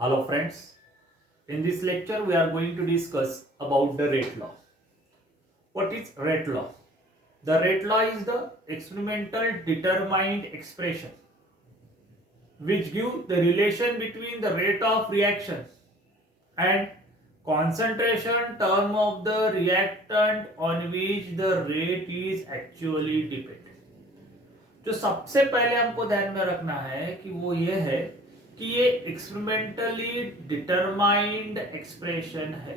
Hello friends, in this lecture we are going to discuss about the rate law. What is rate law? The rate law is the experimental determined expression which give the relation between the rate of reaction and concentration term of the reactant on which the rate is actually dependent. जो सबसे पहले हमको ध्यान में रखना है कि वो ये है कि ये एक्सपेरिमेंटली डिटरमाइंड एक्सप्रेशन है.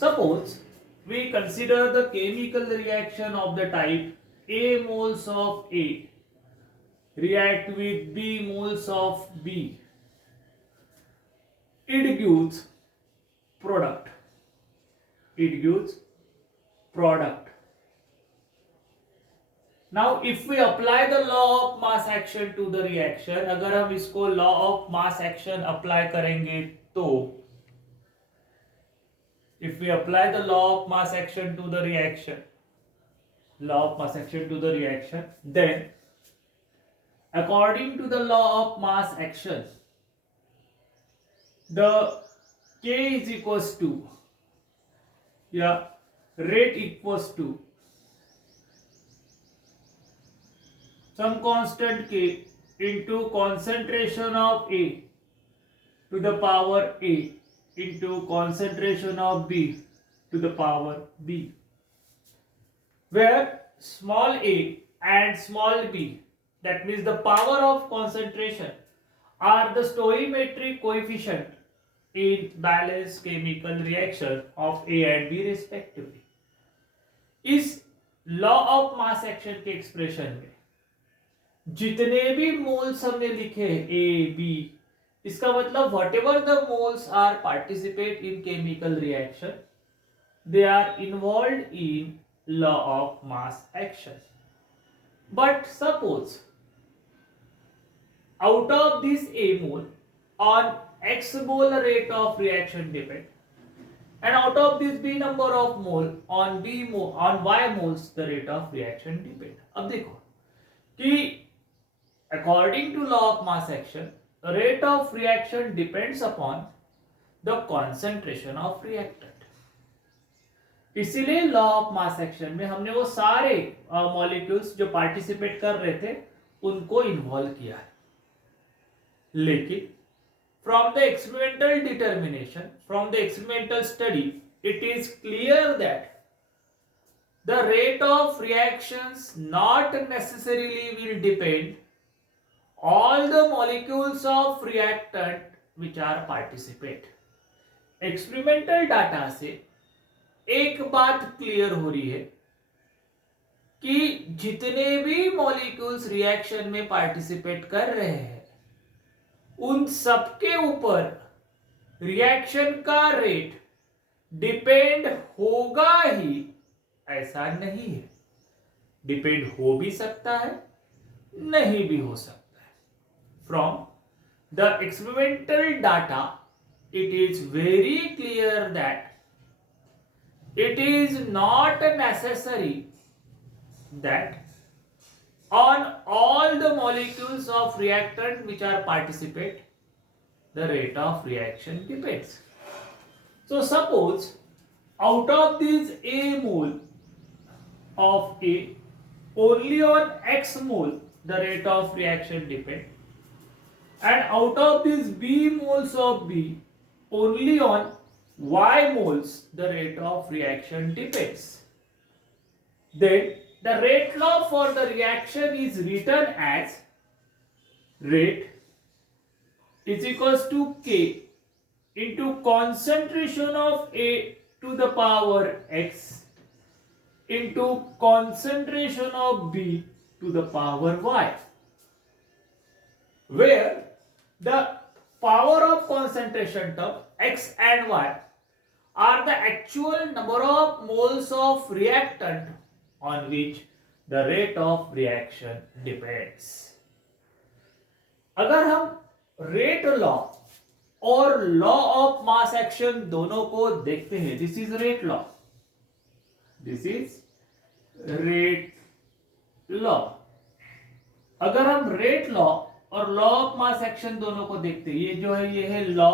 Suppose we consider the chemical reaction of the type A moles of A react with B moles of B. It gives product. It gives product. Now if we apply the law of mass action to the reaction, अगर हम इसको law of mass action apply करेंगे तो if we apply the law of mass action to the reaction, then according to the law of mass action, the K is equals to rate equals to some constant K into concentration of A to the power A into concentration of B to the power B, where small a and small b, that means the power of concentration, are the stoichiometric coefficient in balanced chemical reaction of A and B respectively. इस law of mass action के expression में जितने भी moles हमने लिखे ए B, इसका मतलब whatever the moles are participate in chemical reaction, they are involved in law of mass action. But suppose out of this A mole on X mole rate of reaction depend, and out of this B number of mole on Y moles the rate of reaction depend. अब देखो कि according to law of mass action, rate of reaction depends upon the concentration of reactant. इसीलिए law of mass action में हमने वो सारे molecules जो participate कर रहे थे उनको इन्वॉल्व किया है. लेकिन from the experimental determination, from the experimental study, it is clear that the rate of reactions not necessarily will depend all the molecules of reactant which are participate. Experimental data से एक बात clear हो रही है कि जितने भी molecules reaction में पार्टिसिपेट कर रहे हैं उन सबके ऊपर रिएक्शन का रेट डिपेंड होगा ही ऐसा नहीं है. डिपेंड हो भी सकता है, नहीं भी हो सकता. From the experimental data, it is very clear that it is not necessary that on all the molecules of reactant which are participate, the rate of reaction depends. So suppose out of this A mole of A, only on X mole the rate of reaction depends, and out of these B moles of B, only on Y moles the rate of reaction depends. Then the rate law for the reaction is written as rate is equals to K into concentration of A to the power X into concentration of B to the power Y, where the power of concentration term X and Y are the actual number of moles of reactant on which the rate of reaction depends. अगर हम rate law और law of mass action दोनों को देखते हैं, this is rate law, this is rate law. अगर हम rate law और लॉ ऑफ मास एक्शन दोनों को देखते हैं। ये जो है ये है लॉ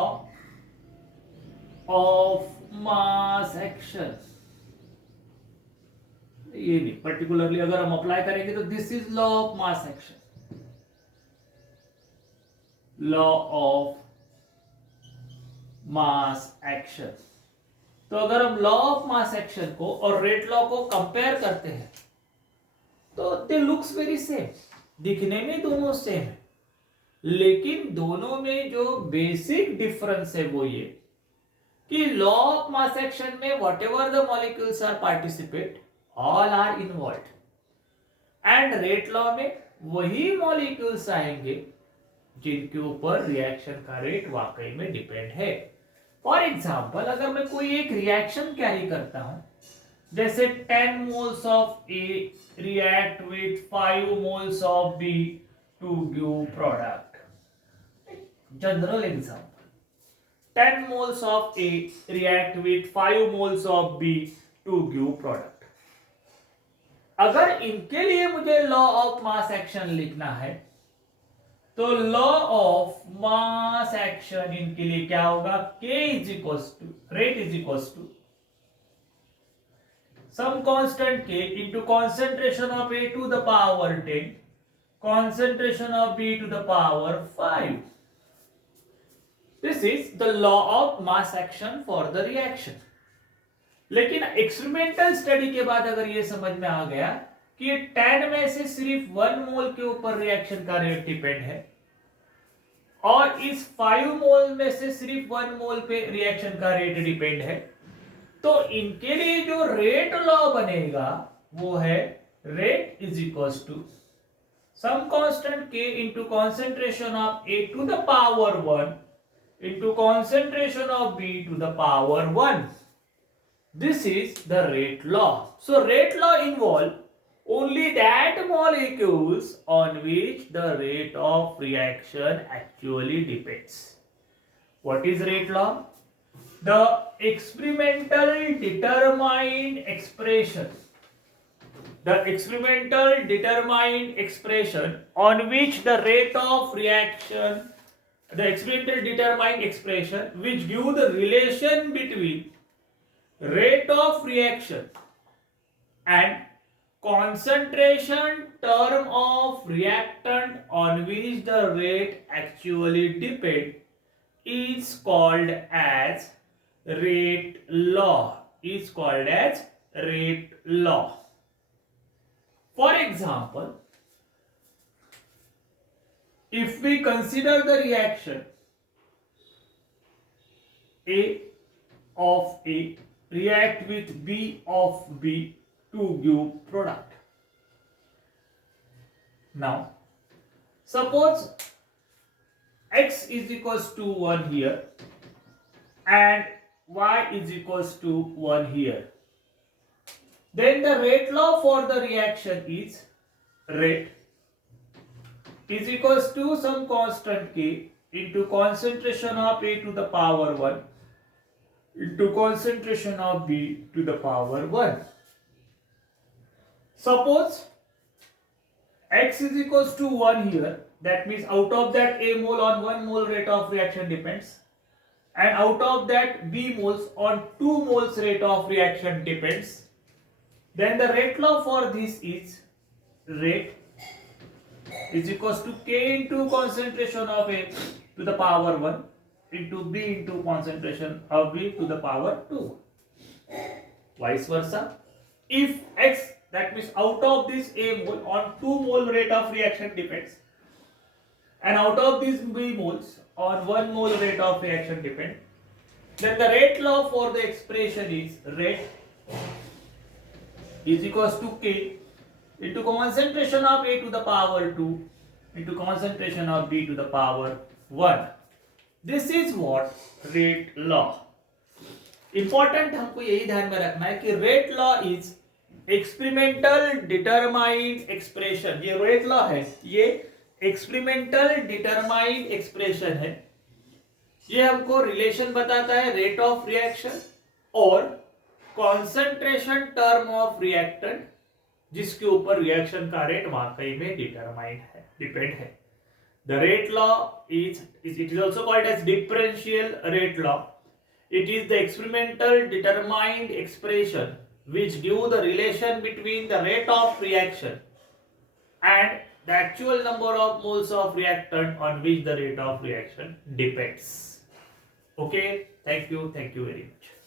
ऑफ मास एक्शन, ये नहीं पर्टिकुलरली अगर हम अप्लाई करेंगे तो this is law of mass action, law of mass action. तो अगर हम लॉ ऑफ मास एक्शन को और रेट लॉ को कंपेयर करते हैं तो दे लुक्स वेरी सेम, दिखने में दोनों सेम है, लेकिन दोनों में जो बेसिक डिफरेंस है वो ये कि लॉ ऑफ मास एक्शन में whatever the molecules are participate all are involve and rate law में वही मॉलिक्यूल्स आएंगे जिनके ऊपर रिएक्शन का रेट वाकई में डिपेंड है। फॉर एग्जाम्पल अगर मैं कोई एक रिएक्शन कैरी करता हूं, जैसे 10 moles of A react with 5 moles of B to give product, general example, 10 moles of A react with 5 moles of B to give product। अगर इनके लिए मुझे लॉ ऑफ मास एक्शन लिखना है तो लॉ ऑफ मास एक्शन इनके लिए क्या होगा, K is equal to rate is equal to some constant K into concentration of A to the power 10 concentration of B to the power 5। This is the law of mass action for the reaction। लेकिन experimental study के बाद अगर ये समझ में आ गया कि 10 में से सिर्फ 1 मोल के ऊपर रिएक्शन का रेट डिपेंड है और इस 5 मोल में से सिर्फ 1 मोल पे रिएक्शन का रेट डिपेंड है, तो इनके लिए जो रेट लॉ बनेगा वो है rate is equal to some constant K into concentration of A to the power 1 into concentration of B to the power 1। This is the rate law। So rate law involve only that molecules on which the rate of reaction actually depends। What is rate law? The experimental determined expression, the experimental determined expression on which the rate of reaction, the experimental determined expression which give the relation between rate of reaction and concentration term of reactant on which the rate actually depend is called as rate law, is called as rate law। For example, if we consider the reaction A of A react with B of B to give product। Now suppose X is equals to 1 here and Y is equals to 1 here, then the rate law for the reaction is rate is equals to some constant K into concentration of A to the power 1 into concentration of B to the power 1। Suppose X is equals to 1 here, that means out of that A mole on 1 mole rate of reaction depends and out of that B moles on 2 moles rate of reaction depends, then the rate law for this is rate is equals to K into concentration of A to the power 1 into B into concentration of B to the power 2, vice versa। If X, that means out of this A mole on 2 mole rate of reaction depends and out of these B moles on 1 mole rate of reaction depend, then the rate law for the expression is rate is equals to K into concentration of A to the power 2 into concentration of B to the power 1। This is what rate law। Important हमको यही ध्यान में रखना है कि rate law is experimental determined expression. ये rate law है, ये एक्सपेरिमेंटल डिटरमाइंड एक्सप्रेशन है। ये हमको रिलेशन बताता है रेट ऑफ रिएक्शन और कॉन्सेंट्रेशन टर्म ऑफ रिएक्टेंट जिसके ऊपर रिएक्शन का रेट वाकई में डिटरमाइंड है, डिपेंड है। The rate law it is also called as differential rate law. It is the experimental determined expression which give the relation between the rate of reaction and the actual number of moles of reactant on which the rate of reaction depends. Okay, thank you very much.